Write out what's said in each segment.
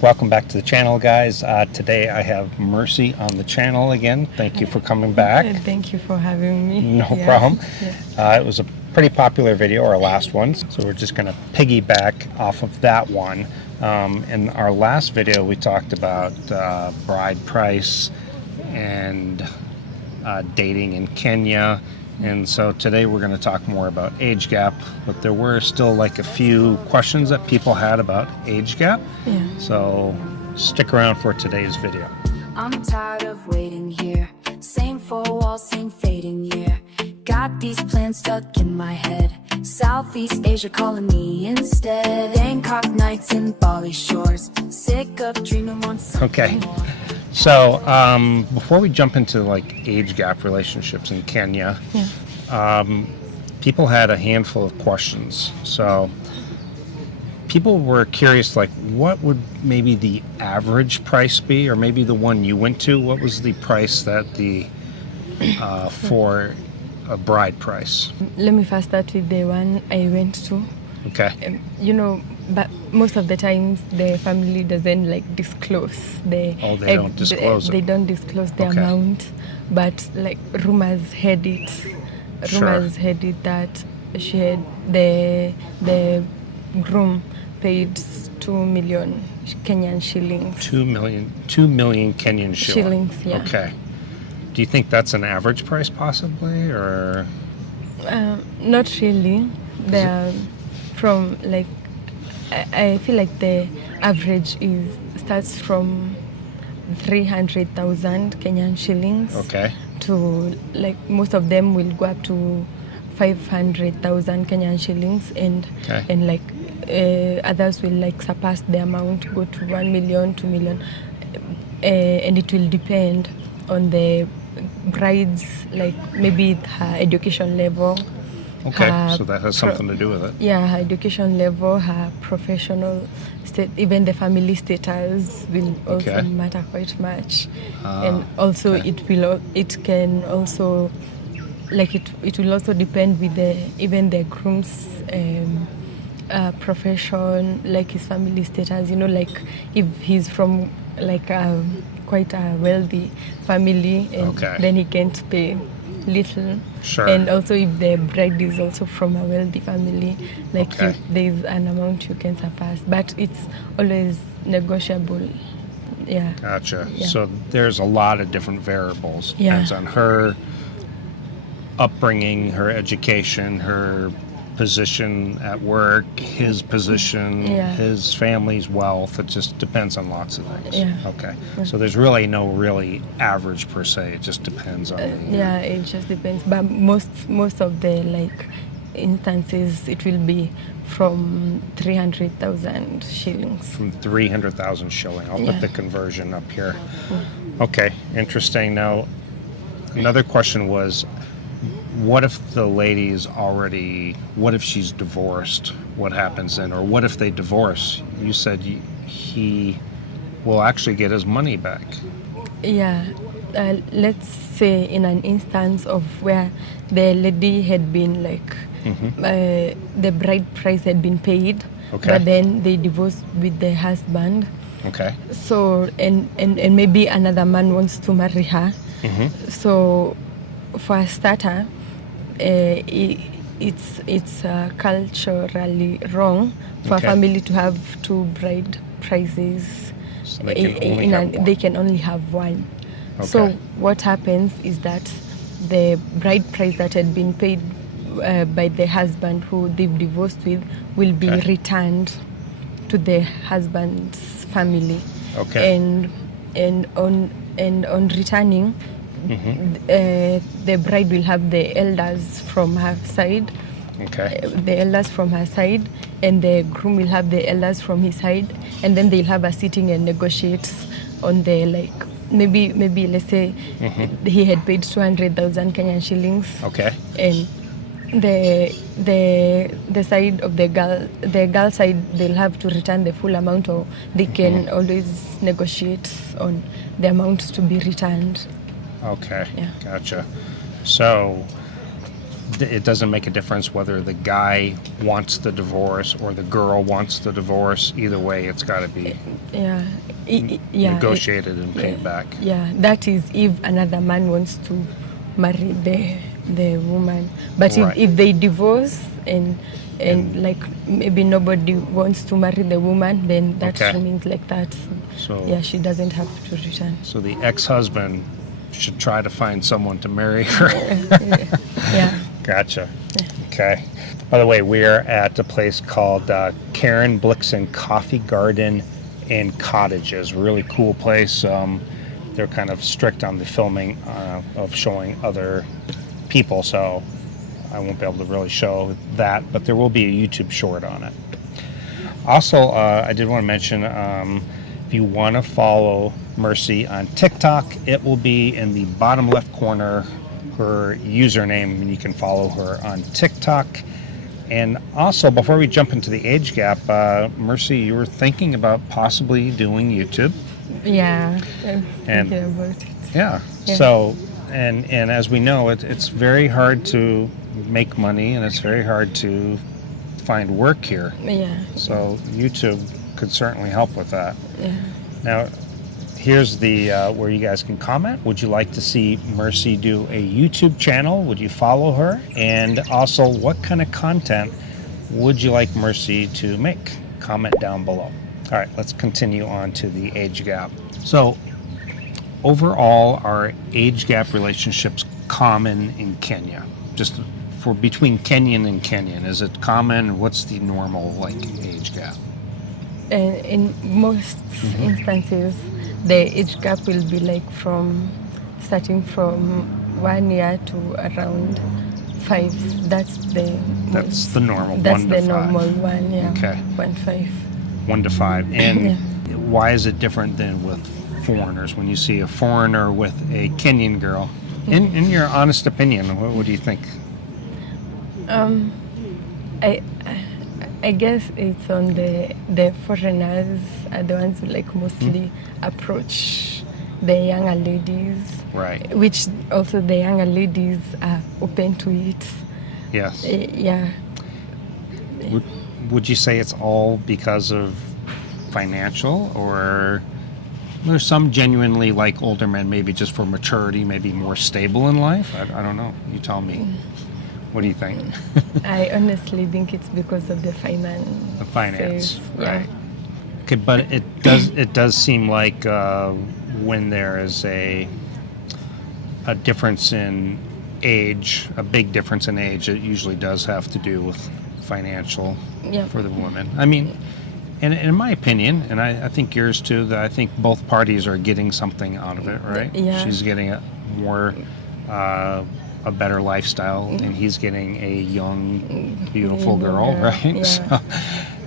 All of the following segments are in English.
Welcome back to the channel, guys. Today I have Mercy on the channel again. Thank you for coming back. Thank you for having me. No problem. It was a pretty popular video, our last one, so we're just going to piggyback off of that one. In our last video, we talked about bride price and dating in Kenya. And so today we're going to talk more about age gap, but there were still like a few questions that people had about age gap. So stick around for today's video. I'm tired of waiting here, same four walls, same fading year. Got these plans stuck in my head, Southeast Asia calling me instead. Bangkok nights and Bali shores, sick of dreaming on something more. So before we jump into like age gap relationships in Kenya, people had a handful of questions. So people were curious, like, what would maybe the average price be, or maybe the one you went to? What was the price that the for a bride price? Let me first start with the one I went to. Okay. But most of the times the family doesn't like disclose the. Oh, they don't disclose it. They don't disclose the amount, but like rumors had it. Rumors had it that she had the groom paid 2 million Kenyan shillings. 2 million Kenyan shillings. Yeah. Okay. Do you think that's an average price, possibly, or? Not really. They are from like. I feel like the average starts from 300,000 Kenyan shillings. Okay. To like most of them will go up to 500,000 Kenyan shillings, and like others will like surpass the amount, go to 1 million, 2 million, and it will depend on the bride's, like maybe her education level. Okay, so that has something to do with it. Yeah, her education level, her professional state, even the family status will also matter quite much. And also it can also, like it will also depend with even the groom's profession, like his family status, like if he's from like quite a wealthy family, and then he can't pay little. Sure. And also if the bride is also from a wealthy family, like there's an amount you can surpass, but it's always negotiable. Yeah. Gotcha. Yeah. So there's a lot of different variables. Yeah. Depends on her upbringing, her education, her position at work, his position, his family's wealth. It just depends on lots of things. Yeah. Okay. So there's really no average per se. It just depends on it just depends. But most of the like instances, it will be from 300,000 shillings. From 300,000 shilling. I'll put the conversion up here. Okay. Interesting. Now, another question was, what if the lady's what if she's divorced? What happens then? Or what if they divorce? You said he will actually get his money back. Yeah. Let's say in an instance of where the lady had been like, the bride price had been paid, but then they divorced with the husband. Okay. So, and maybe another man wants to marry her. So, for a starter, it's culturally wrong for a family to have two bride prices. So they can only have one. So what happens is that the bride price that had been paid by the husband who they've divorced with will be returned to the husband's family. And on returning, the bride will have the elders from her side, the elders from her side, and the groom will have the elders from his side, and then they'll have a sitting and negotiate on the like maybe let's say he had paid 200,000 Kenyan shillings. And the side of the girl side, they'll have to return the full amount, or they can always negotiate on the amount to be returned. Okay, gotcha. So it doesn't make a difference whether the guy wants the divorce or the girl wants the divorce. Either way, it's got to be negotiated and paid back. Yeah, that is if another man wants to marry the woman. But Right. if they divorce and like maybe nobody wants to marry the woman, then that Okay. remains like that. So Yeah, she doesn't have to return. so the ex-husband should try to find someone to marry her. Yeah. Gotcha. Okay. By the way, we're at a place called Karen Blixen Coffee Garden and Cottages. Really cool place. They're kind of strict on the filming of showing other people, so I won't be able to really show that, but there will be a YouTube short on it. Also, I did want to mention, if you want to follow Mercy on TikTok, it will be in the bottom left corner, her username, and you can follow her on TikTok. And also, before we jump into the age gap, Mercy, you were thinking about possibly doing YouTube. Yeah. And- Thinking about it. Yeah. Yeah. So, and as we know, it's very hard to make money, and it's very hard to find work here. Yeah. So YouTube could certainly help with that. Yeah. Now, here's the where you guys can comment. Would you like to see Mercy do a YouTube channel? Would you follow her? And also, what kind of content would you like Mercy to make? Comment down below. All right, let's continue on to the age gap. So, overall, are age gap relationships common in Kenya? Just for between Kenyan and Kenyan, is it common? What's the normal age gap? And in most instances, the age gap will be like starting from 1 year to around 5. That's the normal. That's 1 to the 5. normal one. Yeah. Okay. 1-5. 1 to 5. And why is it different than with foreigners? When you see a foreigner with a Kenyan girl, in your honest opinion, what do you think? I guess it's on the foreigners are the ones who like mostly approach the younger ladies, Right. which also the younger ladies are open to it. Yes. Yeah. Would you say it's all because of financial, or there's some genuinely like older men, maybe just for maturity, maybe more stable in life? I don't know. You tell me. What do you think? I honestly think it's because of the finance. The finance, Yeah. right? Okay, but it does seem like when there is a difference in age, a big difference in age, it usually does have to do with financial Yeah. for the woman. I mean, and in my opinion, and I think yours too, that I think both parties are getting something out of it, right? Yeah. She's getting a better lifestyle, and he's getting a young, beautiful girl, Yeah. right?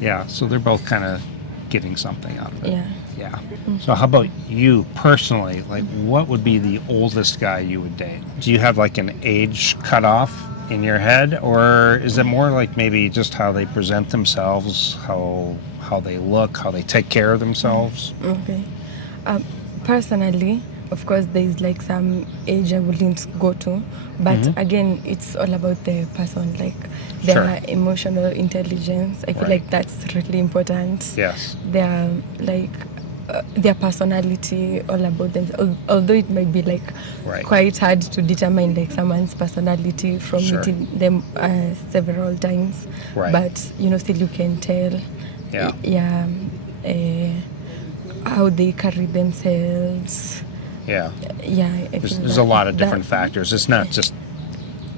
Yeah. So they're both kind of getting something out of it. Yeah. Yeah. So how about you personally? Like, what would be the oldest guy you would date? Do you have like an age cutoff in your head, or is it more like maybe just how they present themselves, how they look, how they take care of themselves? Okay. Personally, of course, there is like some age I wouldn't go to, but again, it's all about the person, like their emotional intelligence. I feel Right. like that's really important. Yes. Their like their personality, all about them. Although it might be like Right. quite hard to determine like someone's personality from Sure. meeting them several times, Right. but still you can tell. Yeah. Yeah. How they carry themselves. Yeah. Yeah, I There's feel a lot of different factors. It's not just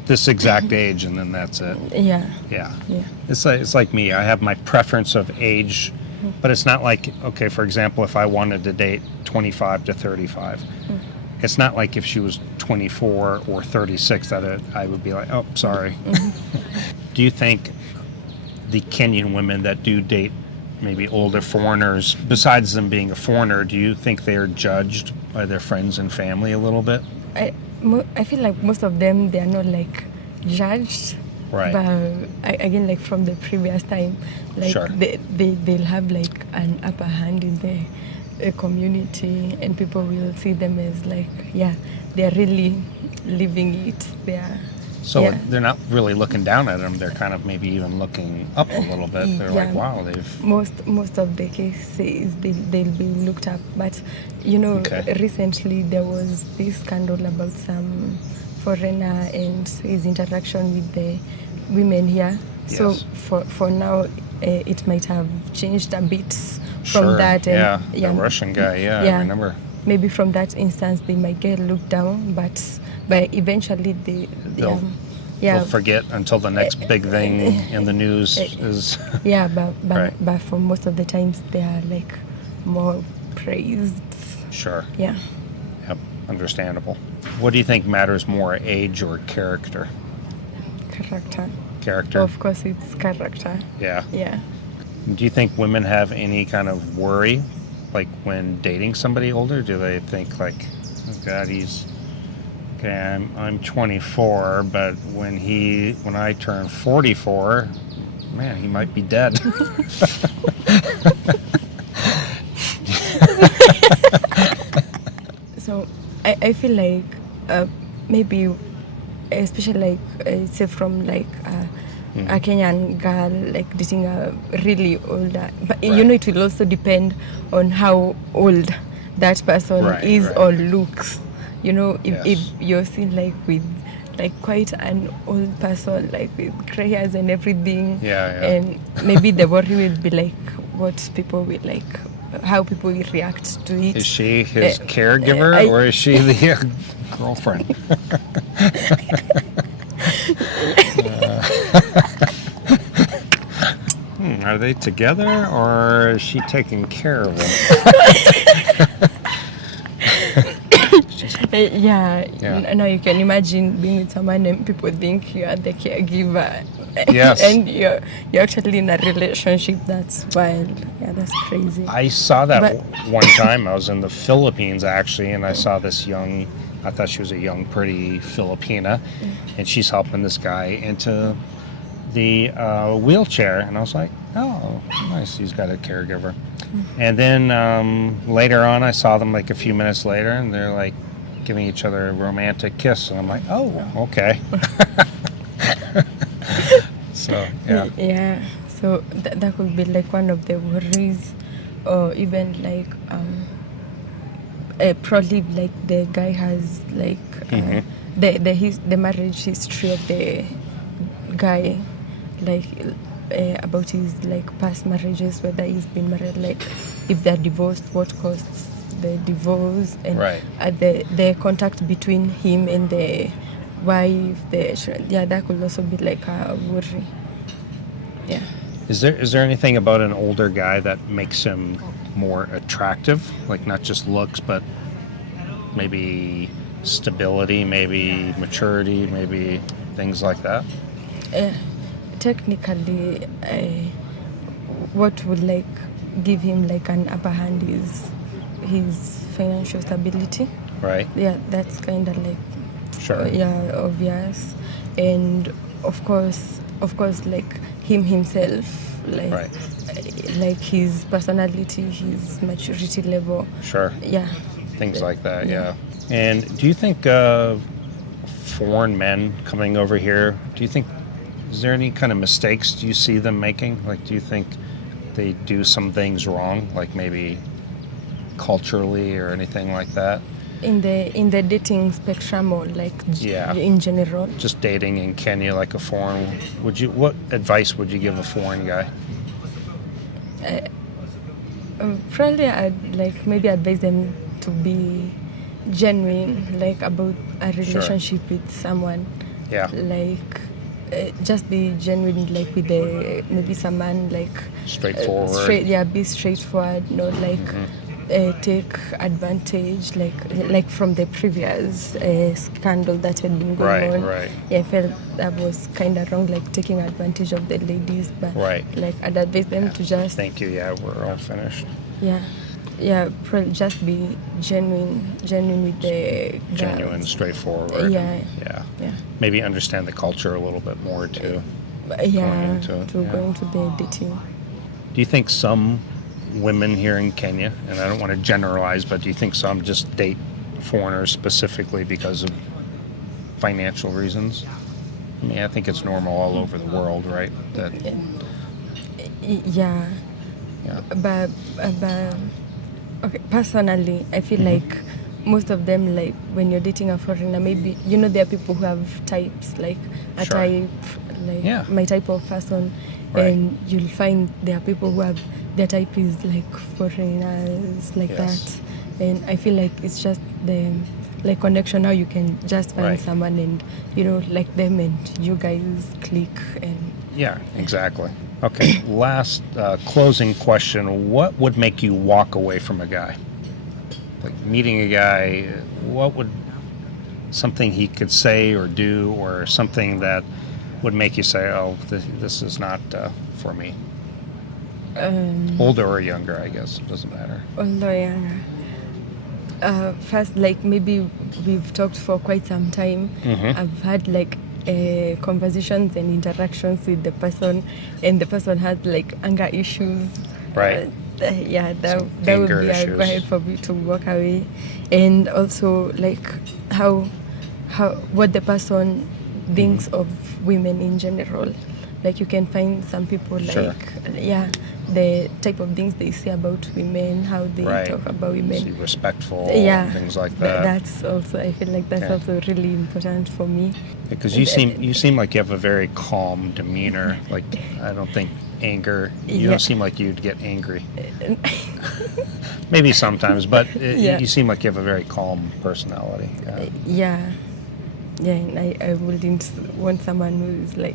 this exact age and then that's it. Yeah, Yeah. yeah, It's like me. I have my preference of age, but it's not like, okay, for example, if I wanted to date 25 to 35, it's not like if she was 24 or 36 that I would be like, oh, sorry. Do you think the Kenyan women that do date maybe older foreigners, besides them being a foreigner, do you think they are judged by their friends and family a little bit? I feel like most of them, they are not like judged. Right. But again, like from the previous time, like Sure. they'll have like an upper hand in the community, and people will see them as like, yeah, they're really living it. So Yeah. they're not really looking down at them. They're kind of maybe even looking up a little bit. They're like, wow, they've... Most of the cases they'll be looked up, but Okay. recently there was this scandal about some foreigner and his interaction with the women here. So Yes. for now it might have changed a bit from Sure. that. And The Russian guy. Yeah, I remember. Maybe from that instance they might get looked down, but eventually They'll forget until the next big thing in the news is... yeah, but Right. but for most of the times they are like more praised. Sure. Yeah. Yep. Understandable. What do you think matters more, age or character? Character. Character? Of course, it's character. Yeah. Yeah. Do you think women have any kind of worry, like when dating somebody older? Do they think like, oh God, I'm 24, but when I turn 44, man, he might be dead. So I feel like maybe, especially like say from like a Kenyan girl like dating a really older, but Right. it will also depend on how old that person is Right. or looks. If Yes. you're seen like with like quite an old person, like with gray hairs and everything, Yeah. and maybe the worry will be like what people will like, how people will react to it. Is she his caregiver or is she the girlfriend? Are they together or is she taking care of him? Yeah. Yeah. Now you can imagine being with someone and people think you are the caregiver. Yes. And you're actually in a relationship. That's wild. Yeah, that's crazy. I saw that But- one time. I was in the Philippines actually, and I saw this I thought she was a young, pretty Filipina, and she's helping this guy into the wheelchair, and I was like, oh, nice, he's got a caregiver. And then later on, I saw them like a few minutes later, and they're like giving each other a romantic kiss, and I'm like, oh, okay. So, yeah. Yeah. So that could be like one of the worries, or even like probably like the guy has like the marriage history of the guy, like about his like past marriages, whether he's been married, like if they're divorced, what caused the divorce, and Right. The contact between him and the wife, that could also be like a worry. Yeah. Is there anything about an older guy that makes him more attractive? Like not just looks, but maybe stability, maybe maturity, maybe things like that? Technically, what would like give him like an upper hand is his financial stability. Right. Yeah, that's kind of like Sure. obvious, and of course like him himself, like Right. like his personality, his maturity level. Sure. Yeah. Things like that, Yeah. yeah. And do you think foreign men coming over here, is there any kind of mistakes do you see them making? Like, do you think they do some things wrong, like maybe culturally or anything like that? In the dating spectrum, or like Yeah. in general? Just dating in Kenya, like a foreign, what advice would you give a foreign guy? Probably I'd like maybe advise them to be genuine, like about a relationship with someone. Yeah. Like just be genuine, like with maybe someone like Straightforward. be straightforward, not like take advantage, like from the previous scandal that had been going on. Right. Yeah, I felt that was kind of wrong, like taking advantage of the ladies. But Right. like I'd advise them to just Thank you. Yeah, we're all finished. just be genuine with the Genuine, girls. straightforward. Yeah. Yeah. Yeah. Maybe understand the culture a little bit more too. Yeah, into it, to yeah. go into the dating. Do you think some women here in Kenya, and I don't want to generalize, but do you think some just date foreigners specifically because of financial reasons? I mean, I think it's normal all over the world, right? That, yeah. yeah. But okay, personally, I feel like most of them, like when you're dating a foreigner, maybe there are people who have types, like a Sure. type, like my type of person, Right. and you'll find there are people who have their type is like foreigners, like Yes. that, and I feel like it's just the like connection. How you can just find Right. someone and like them, and you guys click and. Yeah, exactly. Okay, last closing question. What would make you walk away from a guy? Like meeting a guy, what would something he could say or do, or something that would make you say, oh, this is not for me? Older or younger, I guess. It doesn't matter. Although younger. First, like maybe we've talked for quite some time. I've had like conversations and interactions with the person, and the person has like anger issues. Right. Yeah, that would anger be issues. a guide for me to walk away, and also like how what the person thinks of women in general. Like you can find some people like Sure. the type of things they say about women, how they Right. talk about Is he women. respectful? Yeah, Things like that. That's also, I feel like that's Okay. also really important for me. Because you seem like you have a very calm demeanor. Like, I don't think anger. You Yeah. don't seem like you'd get angry. Maybe sometimes, but Yeah. you seem like you have a very calm personality. Yeah, and I wouldn't want someone who's like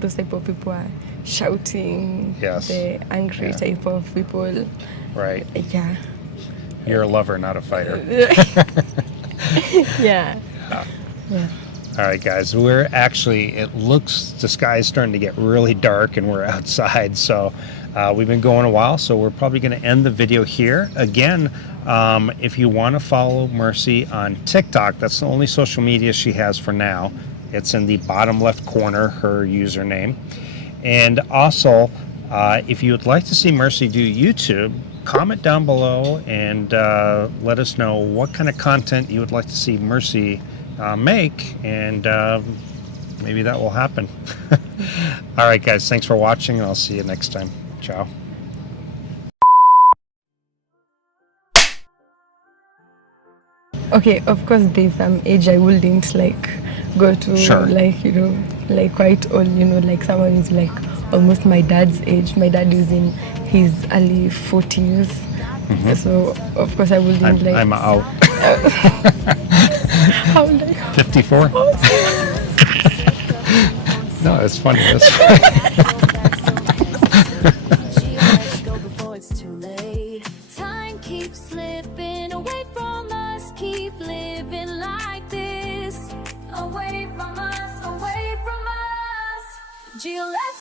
those type of people are shouting. Yes. The angry Yeah. type of people. Right. Yeah. You're a lover, not a fighter. Yeah. Yeah. All right, guys. We're actually, it looks, the sky's starting to get really dark and we're outside. So we've been going a while. So we're probably going to end the video here. Again, if you want to follow Mercy on TikTok, that's the only social media she has for now. It's in the bottom left corner, her username. And also, if you would like to see Mercy do YouTube, comment down below and let us know what kind of content you would like to see Mercy make, and maybe that will happen. All right, guys, thanks for watching, and I'll see you next time. Ciao. Okay, of course there's some age I wouldn't like go to. Sure. Like like quite old, like someone who's like almost my dad's age. My dad is in his early 40s. So of course I wouldn't like. I'm out. How old are you? 54? No, it's funny. That's funny. Let's go before it's too late. Time keeps slipping away from us. Keep living like this. Away from us, away from us. Let's